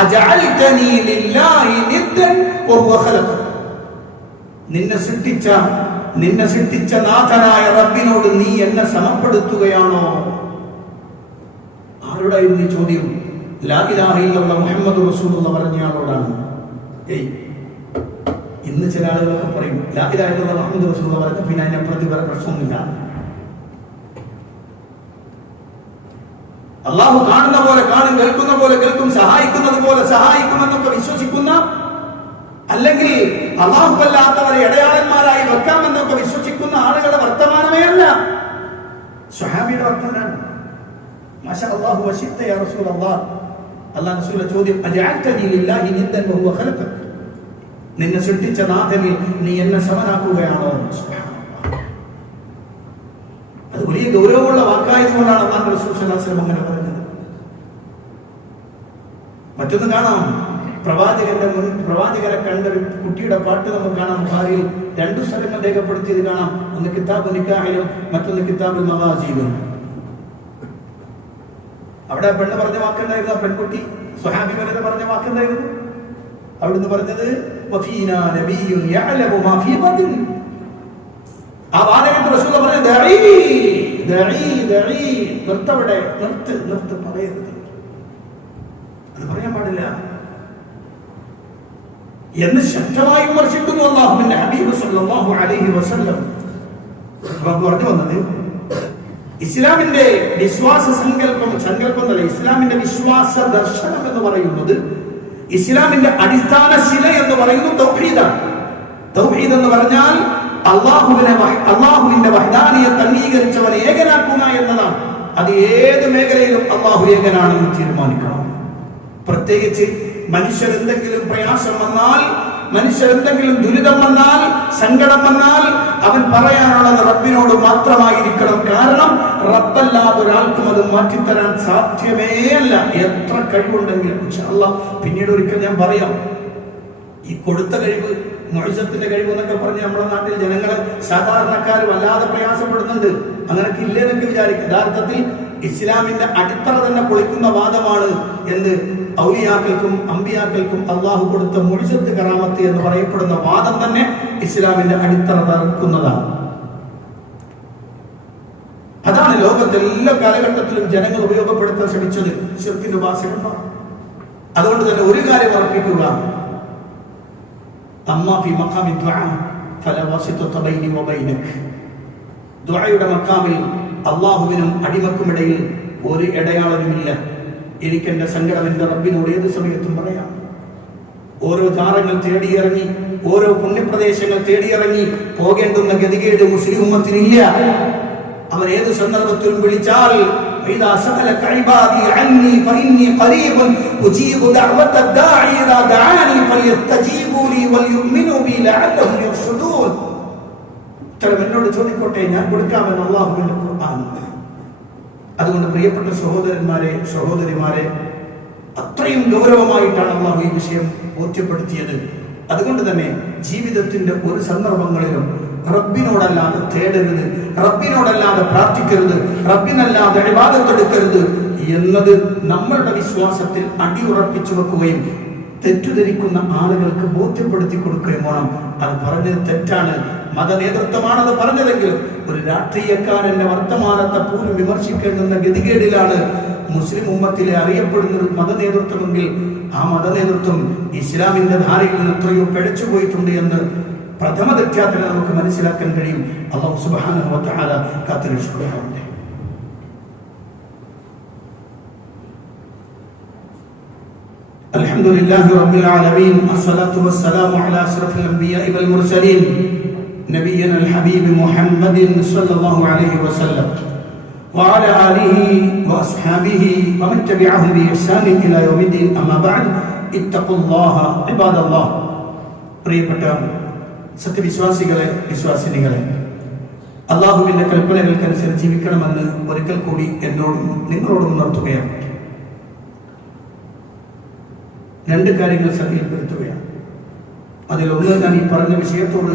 അജഅൽതനി ലില്ലാഹി നിദ്ദൻ വഹുവ ഖലഖക്. നിന്നെ സൃഷ്ടിച്ച നാഥനായ റബ്ബിനോട് നീ എന്നെ സമപ്പെടുത്തുകയാണോ? ആരോടായിരുന്നു ഈ ചോദ്യം? ലാ ഇലാഹ ഇല്ലല്ലാഹ് മുഹമ്മദുർ റസൂലുള്ളാഹ് പറഞ്ഞയാളോടാണ്. ഇന്ന് ചില ആളുകളൊക്കെ പറയും ലാ ഇലാഹ ഇല്ലല്ലാഹ് മുഹമ്മദുർ റസൂലുള്ളാഹ് പറഞ്ഞ പിന്നെ അതിനെ പ്രതിഫല പ്രശ്നമൊന്നുമില്ല. അള്ളാഹു കാണുന്ന പോലെ കാണും, കേൾക്കുന്ന പോലെ കേൾക്കും, സഹായിക്കുന്നത് പോലെ സഹായിക്കുമെന്നൊക്കെ വിശ്വസിക്കുന്ന, അല്ലെങ്കിൽ അള്ളാഹു അല്ലാത്തവരെ ഇടയാളന്മാരായി വെക്കാമെന്നൊക്കെ വിശ്വസിക്കുന്ന ആളുകളുടെ വർത്തമാനമേ അല്ല, സ്വഹാബിയുടെ വർത്തമാനാണ്. മാഷാ അല്ലാഹു വശിഅത യാ റസൂലല്ലാഹ്. അല്ലാഹു റസൂലിന്റെ ചോദ്യം, അജഅൽതനി ലില്ലാഹി നിദ്ദൻ വഹുവ ഖലഖക്, നിന്നെ സൃഷ്ടിച്ച നാഥനിൽ നീ എന്നെ സമനാക്കുകയാണോ? അത് വലിയ ഗൗരവമുള്ള വാക്കായതുകൊണ്ടാണ് അല്ലാഹുവിന്റെ റസൂൽ സ്വല്ലല്ലാഹു അലൈഹി വസല്ലം അങ്ങനെ പറഞ്ഞത്. മറ്റൊന്ന് കാണാം, പ്രവാചകരെ കണ്ട ഒരു കുട്ടിയുടെ പാട്ട് നമുക്ക് കാണാം. ബുഖാരിയിൽ 2 സ്ഥലങ്ങൾ രേഖപ്പെടുത്തിയത് കാണാം. ഒന്ന് കിതാബുൽ നിക്കാഹിലും മറ്റൊന്ന് കിതാബുൽ മഗാസിയിലും. അവിടെ പെണ്ണ് പറഞ്ഞ വാക്കെന്തായിരുന്നു? ആ പെൺകുട്ടി സ്വഹാബി വനിത പറഞ്ഞ വാക്കെന്തായിരുന്നു? അവിടുന്ന് പറഞ്ഞത് വഫീനാ നബിയ്യുൻ യഅലമു മാ ഫീ ബദിൻ. ആ വാചകത്തിൽ റസൂൽ പറഞ്ഞു, നിർത്തവിടെ, നിർത്ത് പറയരുത്, അത് പറയാൻ പാടില്ല എന്ന് ശക്തമായി വിമർശിക്കുന്നു അല്ലാഹുവിന്റെ ഹബീബ് സല്ലല്ലാഹു അലൈഹി വസല്ലം. പറഞ്ഞു വന്നത് ഇസ്ലാമിന്റെ വിശ്വാസ സങ്കല്പം എന്നല്ല, ഇസ്ലാമിന്റെ വിശ്വാസ ദർശനം എന്ന് പറയുന്നത് ഇസ്ലാമിന്റെ അടിസ്ഥാന ശില എന്ന് പറയുന്നത് തൗഹീദാണ്. തൗഹീദ് എന്ന് പറഞ്ഞാൽ അള്ളാഹുവിന്റെ വഹ്ദാനിയത്ത് അംഗീകരിച്ചവനെ ഏകനാക്കുക എന്നതാണ്. അത് ഏത് മേഖലയിലും അള്ളാഹു ഏകനാണെന്ന് തീരുമാനിക്കണം. പ്രത്യേകിച്ച് മനുഷ്യരെന്തെങ്കിലും പ്രയാസം വന്നാൽ, മനുഷ്യരെന്തെങ്കിലും ദുരിതം വന്നാൽ, സങ്കടം വന്നാൽ അവൻ പറയാനുള്ളത് റബ്ബിനോട് മാത്രമായിരിക്കണം. കാരണം റബ്ബല്ലാതെ ഒരാൾക്കും അത് മാറ്റിത്തരാൻ സാധ്യമേ അല്ല, എത്ര കഴിവുണ്ടെങ്കിലും. ഇൻഷാല്ലാഹ് പിന്നീട് ഒരിക്കൽ ഞാൻ പറയാം. ഈ കൊടുത്ത കഴിവ്, മുഅ്ജിസത്തിന്റെ കഴിവ് എന്നൊക്കെ പറഞ്ഞ് നമ്മുടെ നാട്ടിൽ ജനങ്ങളെ, സാധാരണക്കാർ വല്ലാതെ പ്രയാസപ്പെടുന്നുണ്ട്. അങ്ങനെയൊക്കെ ഇല്ലെന്നൊക്കെ വിചാരിക്കും. യഥാർത്ഥത്തിൽ ഇസ്ലാമിന്റെ അടിത്തറ തന്നെ പൊളിക്കുന്ന വാദമാണ് എന്ത് ഔലിയാക്കൾക്കും അമ്പിയാക്കൾക്കും അള്ളാഹു കൊടുത്ത മുഅ്ജിസത്ത് കറാമത്ത് എന്ന് പറയപ്പെടുന്ന വാദം തന്നെ ഇസ്ലാമിന്റെ അടിത്തറ തകർക്കുന്നതാണ്. അതാണ് ലോകത്തെ എല്ലാ കാലഘട്ടത്തിലും ജനങ്ങൾ ഉപയോഗപ്പെടുത്താൻ ശ്രമിച്ചത് ശിർക്കിന്റെ ഉപാസകന്മാർ. അതുകൊണ്ട് തന്നെ ഒരു കാര്യം ഉറപ്പിക്കുക, ദുആയുടെ മഖാമിൽ അള്ളാഹുവിനും അടിമക്കുമിടയിൽ ഒരു ഇടയാളനുമില്ല. എനിക്ക് എന്റെ സങ്കടം എന്റെ റബ്ബിനോട് ഏത് സമയത്തും പറയാം. ഓരോ താരങ്ങൾ തേടിയിറങ്ങി, ഓരോ പുണ്യപ്രദേശങ്ങൾ തേടിയിറങ്ങി പോകേണ്ടുന്ന ഗതികേട് മുസ്ലിം ഉമ്മത്തിനില്ല. അവൻ ഏത് സന്ദർഭത്തിലും വിളിച്ചാൽ إذا سألك عبادي عني فإني قريب أجيب دعوة الداعي إذا دعاني فليستجيبوا لي وليؤمنوا بي لعلهم يرشدون. എന്നോട് ചോദിക്കോട്ടെ, ഞാൻ കൊടുക്കാമെന്ന് അല്ലാഹുവിന്റെ ഖുർആൻ. അതുകൊണ്ട് പ്രിയപ്പെട്ട സഹോദരന്മാരെ, സഹോദരിമാരെ, അത്രയും ഗൗരവമായിട്ടാണ് അല്ലാഹു ഈ വിഷയം ബോധ്യപ്പെടുത്തിയത്. അതുകൊണ്ട് തന്നെ ജീവിതത്തിന്റെ ഒരു സന്ദർഭങ്ങളിലും റബ്ബിനോടല്ലാതെ തേടരുത്, റബ്ബിനോടല്ലാതെ പ്രാർത്ഥിക്കരുത്, റബ്ബിനല്ലാതെ ഇബാദത്തെടുക്കരുത് എന്നത് നമ്മളുടെ വിശ്വാസത്തിൽ അടിയുറപ്പിച്ചു വെക്കുകയും തെറ്റുധരിക്കുന്ന ആളുകൾക്ക് ബോധ്യപ്പെടുത്തി കൊടുക്കുകയും വേണം. അത് പറഞ്ഞത് തെറ്റാണ്, മത നേതൃത്വമാണത് പറഞ്ഞതെങ്കിലും ഒരു രാഷ്ട്രീയക്കാരന്റെ വർത്തമാനത്തെ പോലും വിമർശിക്കുന്ന ഗതികേടിലാണ് മുസ്ലിം ഉമ്മത്തിലെ അറിയപ്പെടുന്ന ഒരു മത നേതൃത്വമെങ്കിൽ ആ മത നേതൃത്വം ഇസ്ലാമിന്റെ ധാരയിൽ നിന്ന് എത്രയോ പിഴച്ചു പോയിട്ടുണ്ട് എന്ന് പ്രഥമ ദൃഷ്ട്യാത്തിൽ നമുക്ക് മനസ്സിലാക്കാൻ കഴിയും. അല്ലാഹു സുബ്ഹാനഹു വ തആല കാത്തുരക്ഷിക്കുകയാവട്ടെ. അൽഹംദുലില്ലാഹി റബ്ബിൽ ആലമീൻ അസ്സലാത്തു വസ്സലാമു അലാ അശ്റഫിൽ അംബിയാഇ വൽ മുർസലീൻ നബിയ്യിനൽ ഹബീബ് മുഹമ്മദിൻ സ്വല്ലല്ലാഹു അലൈഹി വസല്ലം وعلى آله وأصحابه ومن تبعهم بإحسان إلى يوم الدين. أما بعد اتقوا الله عباد الله. പ്രിയപ്പെട്ട സത്യവിശ്വാസികളെ, വിശ്വാസിനികളെ, അള്ളാഹുവിന്റെ കൽപ്പനകൾക്കനുസരിച്ച് ജീവിക്കണമെന്ന് ഒരിക്കൽ കൂടി എന്നോടും നിങ്ങളോടും ഉണർത്തുകയാണ്. രണ്ട് കാര്യങ്ങൾ ശ്രദ്ധയിൽപ്പെടുത്തുകയാണ്. അതിലൊന്ന്, ഞാൻ ഈ പറഞ്ഞ വിഷയത്തോട്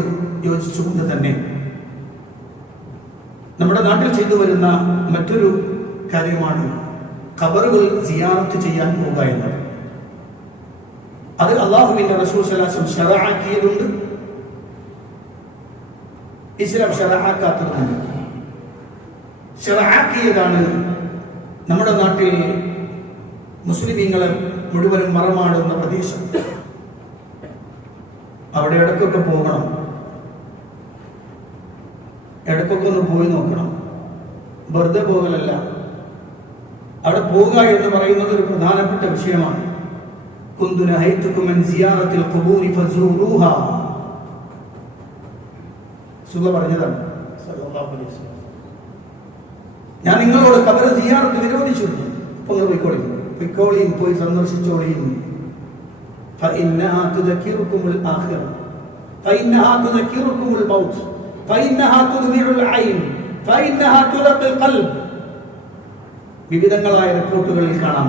യോജിച്ചുകൊണ്ട് തന്നെ നമ്മുടെ നാട്ടിൽ ചെയ്തു വരുന്ന മറ്റൊരു കാര്യമാണ് ഖബറുകൾ സിയാറത്ത് ചെയ്യാൻ പോകുക എന്നത്. അത് അള്ളാഹുവിന്റെ റസൂൽ സ്വല്ലല്ലാഹു അലൈഹി വസല്ലം ശറഅക്കിയതുണ്ട്, ഇസ്ലാം ശറഅക്കാത്തതുണ്ട്. ശറഅക്കിയതാണ് നമ്മുടെ നാട്ടിൽ മുസ്ലിമീങ്ങളെ മുഴുവനും മറമാടുന്ന പ്രദേശം. അവിടെ ഇടയ്ക്കൊക്കെ പോകണം, ഇടയ്ക്കൊക്കെ ഒന്ന് പോയി നോക്കണം. വെറുതെ പോകലല്ല, അവിടെ പോവുക എന്ന് പറയുന്നത് ഒരു പ്രധാനപ്പെട്ട വിഷയമാണ്. കുന്തു നഹൈതുകും അൻ സിയാറത്തിൽ ഖുബൂരി ഫസൂറുഹാ. സുല്ല പറഞ്ഞതാണ് സല്ലല്ലാഹു അലൈഹി വസല്ലം, ഞാൻ നിങ്ങളോട് ഖബർ സിയാറത്ത് വിരോധിച്ചിരുന്നു. അപ്പോൾ പോയിക്കോളിയും, പോയി സന്ദർശിച്ചോളിയും. ഫഇന്നഹാ തുദക്കിറുകുമുൽ ആഖിറ ഫഇന്നഹാ തുദക്കിറുകുമുൽ മൗത്ത് ഫഇന്നഹാ തുദ്മിഉൽ ഐൻ ഫഇന്നഹാ തുറഖിൽ ഖൽബ്. വിവിധങ്ങളായ റിപ്പോർട്ടുകളിൽ കാണാം,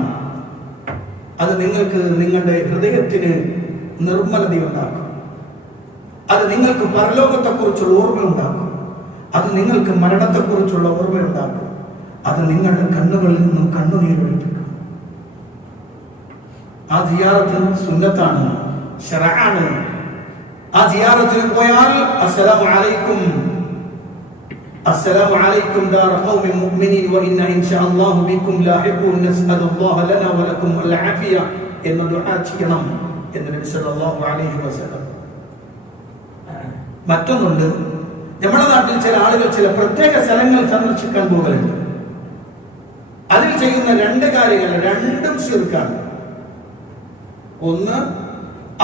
അത് നിങ്ങൾക്ക് നിങ്ങളുടെ ഹൃദയത്തിന് നിർമ്മലതയുണ്ടാക്കും, അത് നിങ്ങൾക്ക് പരലോകത്തെക്കുറിച്ചുള്ള ഓർമ്മയുണ്ടാക്കും, അത് നിങ്ങൾക്ക് മരണത്തെക്കുറിച്ചുള്ള ഓർമ്മയുണ്ടാക്കും, അത് നിങ്ങളുടെ കണ്ണുകളിൽ നിന്നും കണ്ണുനീരൊഴിപ്പിക്കും. ആ സിയാറത്ത് സുന്നത്താണ്, ശറഅാണ്. ആ സിയാറത്തിന് പോയാൽ അസ്സലാമു അലൈക്കും, അസ്സലാമു അലൈക്കും ദാറ ഖൗമിൻ മുഅ്മിനീൻ വ ഇന്ന ഇൻഷാഅല്ലാഹു ബിക്കും ലാഹിഖൂൻ നസ്അലുല്ലാഹ ലനാ വ ലക്കും അൽ ആഫിയ എന്ന ദുആ ചെയ്യണം എന്ന് നബി സല്ലല്ലാഹു അലൈഹി വസല്ലം. മറ്റൊന്നുണ്ട്, നമ്മുടെ നാട്ടിൽ ചില ആളുകൾ ചില പ്രത്യേക സ്ഥലങ്ങൾ സന്ദർശിക്കാൻ പോകലുണ്ട്. അതിൽ ചെയ്യുന്ന രണ്ട് കാര്യങ്ങൾ രണ്ടും ശിർക്കാണ്. ഒന്ന്,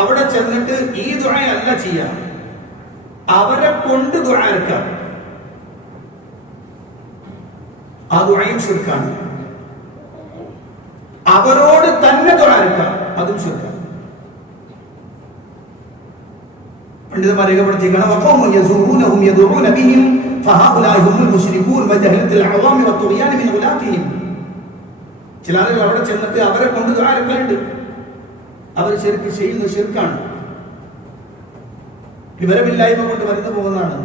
അവിടെ ചെന്നിട്ട് ഈ ദുആ അല്ല ചെയ്യാം, അവരെ കൊണ്ട് ദുആ എടുക്കാം. ആ ദുആയും ശിർക്കാണ്. അവരോട് തന്നെ ദുആ എടുക്കാം, അതും ശിർക്കാണ്. പണ്ഡിതന്മാർ രേഖപ്പെടുത്തിയിരിക്കണം, വഖൗമുൻ യസൂറൂനഹും യദഊന ബിഹിം ഫഹഉലാഇ ഹുമുൽ മുശ്രികൂൻ വജഹലത്തുൽ അവാമി വത്തുഗ്യാനി മിൻ ഉലാതിഹിം. ചില ആളുകൾ അവിടെ ചെന്നിട്ട് അവരെ കൊണ്ട് ദുആ എടുക്കലുണ്ട്. അവർ ശരിക്ക് ചെയ്യുന്ന ശിർക്കാണ്, വിവരമില്ലായ്മ കൊണ്ട് വരുന്നു പോകുന്നതാണ്.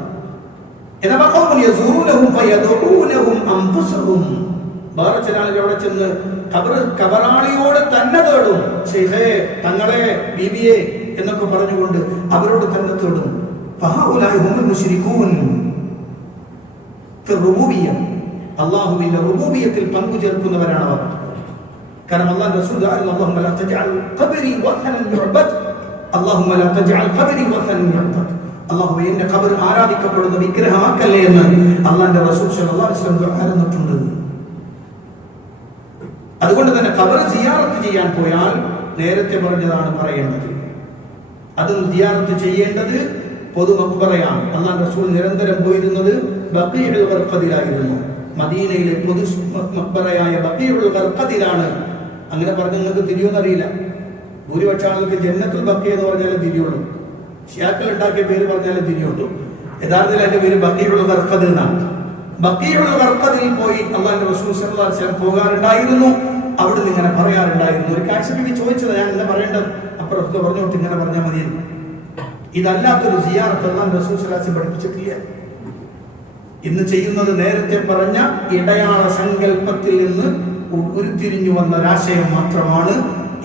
വേറെ ചില ആളുകൾ അവിടെ ചെന്ന് കബറാളിയോട് തന്നെ തേടും, ശൈഖേ, തങ്ങളെ, ബീബിയെ എന്നൊക്കെ പറഞ്ഞുകൊണ്ട് അവരോട് തന്നെ തേടും. അല്ലാഹുവിന്റെ റുബൂബിയത്തിൽ പങ്കു ചേർക്കുന്നവരാണ് അവർ. കാരണം അല്ലാഹു റസൂൽ അല്ലാഹുമ്മ ലാ തജ്അൽ ഖബ്രി വസനൻ യുഅബദ്, അല്ലാഹുമ്മ ലാ തജ്അൽ ഖബ്രി വസനൻ യുഅബദ്, അല്ലാഹുവേ എന്റെ ഖബർ ആരാധിക്കപ്പെടുന്ന വിഗ്രഹമാക്കല്ലേ എന്ന് അല്ലാഹുവിന്റെ റസൂൽ സ്വല്ലല്ലാഹു അലൈഹി വസല്ലം ദുആ ചെയ്തിട്ടുണ്ട്. അതുകൊണ്ട് തന്നെ ഖബർ സിയാറത്ത് ചെയ്യാൻ പോയാൽ നേരത്തെ പറഞ്ഞതാണ് പറയേണ്ടത്. അതും സിയാറത്ത് ചെയ്യേണ്ടത് പൊതു മഖ്ബറയാണ്. അല്ലാഹുവിന്റെ റസൂൽ നിരന്തരം പോയിരുന്നത് ബഖീഉൽ ഖർഖദിലായിരുന്നു. മദീനയിലെ പൊതു മഖ്ബറയായ ബഖീഉൽ ഖർഖദിലാണ്. അങ്ങനെ പറഞ്ഞ് നിങ്ങൾക്ക് തിരിയൊന്നറിയില്ല. ഭൂരിപക്ഷ ആളുകൾക്ക് ജന്നത്തുൽ ബഖീ എന്ന് പറഞ്ഞാലേ തിരിയുള്ളൂ. ഷിയാക്കൾ ഉണ്ടാക്കിയ പേര് പറഞ്ഞാലേ തിരിയുള്ളൂ. യഥാർത്ഥത്തിൽ അതിന്റെ പേര് ബഖീഉൽ ഖർഖദ് എന്നാണ്. ബഖീഉൽ ഖർഖദിൽ പോയി അല്ലാഹുവിന്റെ റസൂൽ സ്വല്ലല്ലാഹു അലൈഹി വസല്ലം പോകാറുണ്ടായിരുന്നു. അവിടുന്ന് ഇങ്ങനെ പറയാറുണ്ടായിരുന്നു. ഒരു കാഴ്ചക്ക് ചോദിച്ചത്, ഞാൻ എന്താ പറയേണ്ടത്, അപ്പുറത്ത് പറഞ്ഞോട്ട് ഇങ്ങനെ പറഞ്ഞാൽ മതി. ഇതല്ലാത്തൊരു സിയാറത്ത് അല്ലാഹുവിന്റെ റസൂൽ സ്വല്ലല്ലാഹു അലൈഹി വസല്ലം പഠിപ്പിച്ചിട്ടില്ല. ഇന്ന് ചെയ്യുന്നത് നേരത്തെ പറഞ്ഞ ഇടയാള സങ്കല്പത്തിൽ നിന്ന് ഉരുത്തിരിഞ്ഞു വന്ന ഒരാശയം മാത്രമാണ്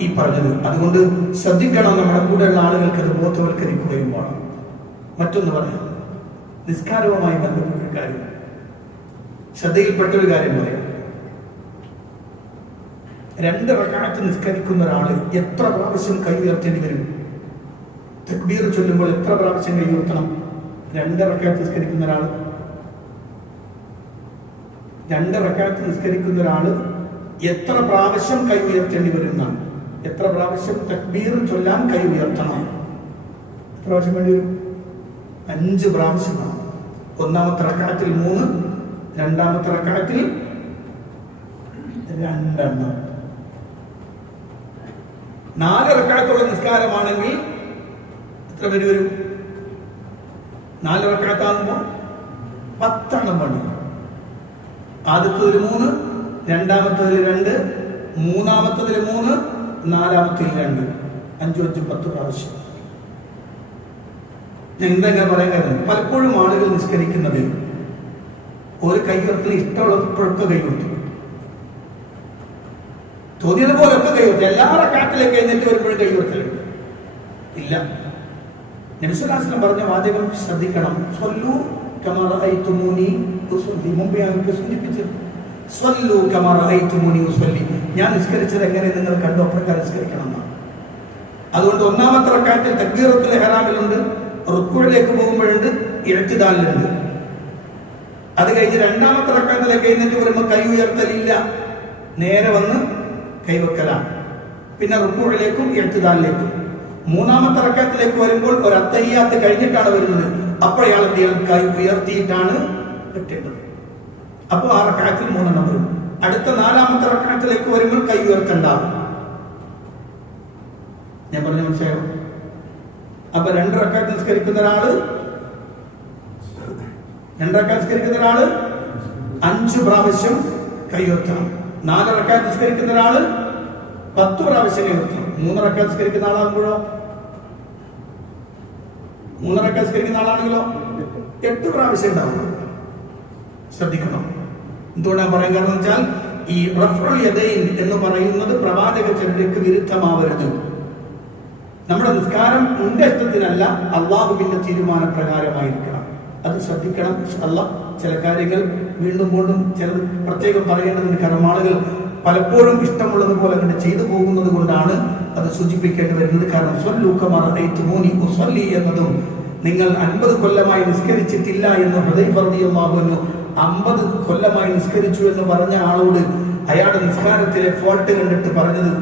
ഈ പറഞ്ഞത്. അതുകൊണ്ട് ശ്രദ്ധിക്കണം, നമ്മുടെ കൂടെയുള്ള ആളുകൾക്ക് അത് ബോധവൽക്കരിക്കുകയും വേണം. മറ്റൊന്ന് പറയാം, നിസ്കാരവുമായി ബന്ധപ്പെട്ട കാര്യം, ശ്രദ്ധയിൽപ്പെട്ടൊരു കാര്യം പറയാം. 2 റക്അത്ത് നിസ്കരിക്കുന്ന ഒരാള് എത്ര പ്രാവശ്യം കൈ ഉയർത്തേണ്ടി വരും? തക്ബീർ ചൊല്ലുമ്പോൾ എത്ര പ്രാവശ്യം കൈ ഉയർത്തണം? 2 റക്അത്ത് നിസ്കരിക്കുന്ന ഒരാള് 2 റക്അത്ത് നിസ്കരിക്കുന്ന ഒരാള് എത്ര പ്രാവശ്യം കൈ ഉയർത്തേണ്ടി വരും എന്നാണ്. എത്ര പ്രാവശ്യം തക്ബീർ ചൊല്ലാൻ കൈ ഉയർത്തണം? എത്ര പ്രാവശ്യം വേണ്ടി വരും? 5 പ്രാവശ്യമാണ്. ഒന്നാമത്തെ റക്അത്തിൽ 3, രണ്ടാമത്തെ റക്അത്തിൽ 2. 4 റക്അത്തുള്ള നിസ്കാരമാണെങ്കിൽ എത്ര പേര് വരും? 4 റക്അത്താകുമ്പോൾ 10 വേണം. ആദ്യത്തതിൽ 3, രണ്ടാമത്തതിൽ 2, മൂന്നാമത്തതിൽ 3, നാലാമത്തിൽ 2, 5 5 10 പ്രാവശ്യം. ഞാൻ എന്തെങ്കിലും പറയാൻ കാര്യം, പലപ്പോഴും ആളുകൾ നിസ്കരിക്കുന്നത് ഒരു കൈയുയർത്തൽ ഇഷ്ടമുള്ളപ്പോഴൊക്കെ കൈയുയർത്തും, തോന്നിയത് പോലൊക്കെ കൈയുയർത്തും. എല്ലാ റക്അത്തിലേക്ക് എഴുന്നേറ്റ് വരുമ്പോഴും കൈയുയർത്തലുണ്ട് ഇല്ല. നബി സല്ലല്ലാഹു അലൈഹി വസല്ലം പറഞ്ഞ വാചകം ശ്രദ്ധിക്കണം. സ്വല്ലു കമാ റഅയ്തുമൂനി ഉസല്ലി. മുമ്പ് ഞാൻ സൂചിപ്പിച്ചത് സ്വല്ലു കമാ റഅയ്തുമൂനി ഉസല്ലി, ഞാൻ നിസ്കരിച്ചത് എങ്ങനെ നിങ്ങൾ കണ്ടു അപ്രകാരം നിസ്കരിക്കണം എന്നാണ്. അതുകൊണ്ട് ഒന്നാമത്തെ റക്അത്തിൽ തക്ബീറത്തുൽ ഇഹ്റാമിലുണ്ട്, റുക്കൂഇലേക്ക് പോകുമ്പോഴുണ്ട്, ഇഅ്തിദാലിലുണ്ട്. അത് കഴിഞ്ഞ് രണ്ടാമത്തെ റക്അത്തിലേക്ക് എഴുന്നേറ്റ് വരുമ്പോൾ കൈ ഉയർത്തലില്ല, നേരെ വന്ന് കൈവെക്കലാണ്. പിന്നെ റുക്കൂഇലേക്കും ഇഅ്തിദാലിലേക്കും. മൂന്നാമത്തെ റക്അത്തിലേക്ക് വരുമ്പോൾ ഒരു അത്തഹിയ്യാത്ത് കഴിഞ്ഞിട്ടാണ് വരുന്നത്. അപ്പോൾ അയാൾ കൈ ഉയർത്തിയിട്ടാണ് വെട്ടേണ്ടത്. അപ്പോൾ ആ റക്അത്തിൽ 3 വരും. അടുത്ത 4ാമത്തെ റക്അത്തിലേക്ക് വരുമ്പോൾ കൈ ഉയർത്തണ്ടാവും. ഞാൻ പറഞ്ഞു മനസ്സിലായോ? അപ്പൊ 2 റക്അത്ത് നിസ്കരിക്കുന്ന ഒരാള് 5 പ്രാവശ്യം കൈ ഉയർത്തണം. 4 റക്അത്ത് നിസ്കരിക്കുന്ന ഒരാള് 10 പ്രാവശ്യം കൈ ഉയർത്തണം. 3 റക്അത്ത് നിസ്കരിക്കുന്ന ആളാകുമ്പോഴോ 3 റക്അത്ത് നിസ്കരിക്കുന്ന ആളാണെങ്കിലോ 8 പ്രാവശ്യം ഉണ്ടാവുള്ളൂ. ശ്രദ്ധിക്കണം. എന്തുകൊണ്ടാണ് പറയാൻ കാരണം വെച്ചാൽ ഈ റഫ്ഉൽ യദൈൻ എന്ന് പറയുന്നത് പ്രവാചക ചര്യയ്ക്ക് വിരുദ്ധമാവരുത്. നമ്മുടെ നിസ്കാരം ഉന്റെ ഇഷ്ടത്തിനല്ല, അള്ളാഹുവിന്റെ തീരുമാനപ്രകാരമായിരിക്കണം. അത് ശ്രദ്ധിക്കണം. അല്ലാഹ് ചില കാര്യങ്ങൾ വീണ്ടും വീണ്ടും ചിലത് പ്രത്യേകം പറയേണ്ടതിന് കാരണം ആളുകൾ പലപ്പോഴും ഇഷ്ടമുള്ളത് പോലെ അങ്ങനെ ചെയ്തു പോകുന്നത് കൊണ്ടാണ് അത് സൂചിപ്പിക്കേണ്ടി വരുന്നത്. കാരണം സ്വല്ലു കമാ റഅയ്തുമൂനി ഉസല്ലി എന്നതും നിങ്ങൾ 50 കൊല്ലമായി നിസ്കരിച്ചിട്ടില്ല എന്ന് ഹുദൈഫ റളിയല്ലാഹു അൻഹു 50 കൊല്ലമായി നിസ്കരിച്ചു എന്ന് പറഞ്ഞ ആളോട് അയാളുടെ നിസ്കാരത്തിലെ ഫോൾട്ട് കണ്ടിട്ട് പറഞ്ഞത്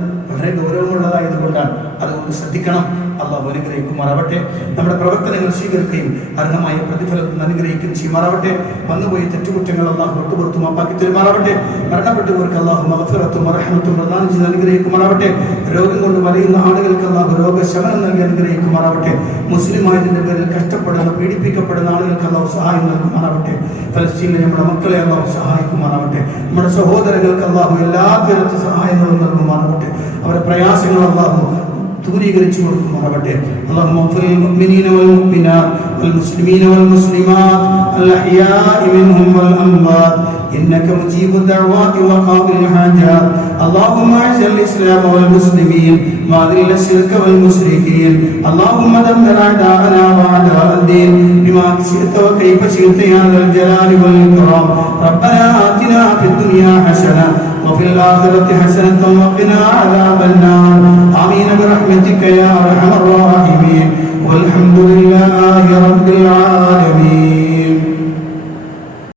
വളരെ ഗൗരവമുള്ളതായതുകൊണ്ടാണ്. അതുകൊണ്ട് ശ്രദ്ധിക്കണം. അള്ളാഹു അനുഗ്രഹിക്കുമാറാവട്ടെ. നമ്മുടെ പ്രവർത്തനങ്ങൾ സ്വീകരിക്കുകയും അർഹമായ പ്രതിഫലം അനുഗ്രഹിക്കുകയും ചെയ്യുമാറാവട്ടെ. വന്നുപോയി തെറ്റുകുറ്റങ്ങൾ അള്ളാഹു വിട്ടുപുറത്തും മാപ്പാക്കി തരുമാറാവട്ടെ. മരണപ്പെട്ടവർക്ക് അള്ളാഹു മഗ്ഫിറത്തും റഹ്മത്തും പ്രദാനം ചെയ്ത് അനുഗ്രഹിക്കുമാറാവട്ടെ. രോഗം കൊണ്ട് വലയുന്ന ആളുകൾക്ക് അള്ളാഹു രോഗശമനം നൽകി അനുഗ്രഹിക്കുമാറാവട്ടെ. മുസ്ലിമായതിന്റെ പേരിൽ കഷ്ടപ്പെടുന്ന പീഡിപ്പിക്കപ്പെടുന്ന ആളുകൾക്ക് അള്ളാഹു സഹായം നൽകുമാറാവട്ടെ. ഫലസ്തീനിലെ നമ്മുടെ മക്കളെ അള്ളാഹു സഹായിക്കുമാറാവട്ടെ. നമ്മുടെ സഹോദരങ്ങൾക്ക് അള്ളാഹു എല്ലാ തരത്തിൽ സഹായങ്ങളും നൽകുമാറാവട്ടെ. അവരുടെ പ്രയാസങ്ങൾ അള്ളാഹു ദൂരീകരിച്ചു കൊടുക്കുമാറാവട്ടെ. اللهم اغفر للمؤمنين والمؤمنات والمسلمين والمسلمات الأحياء منهم والأموات إنك مجيب الدعوات وقاضي الحاجات. اللهم أعز الإسلام والمسلمين وأذل الشرك والمشركين. اللهم دمر أعداءنا وأعداء الدين بما شئت وكيف شئت يا ذا الجلال والإكرام. ربنا آتنا في الدنيا حسنة وفي الآخرة حسنة وقنا عذاب النار. آمين برحمتك يا أرحم الراحمين. والحمد لله رب العالمين.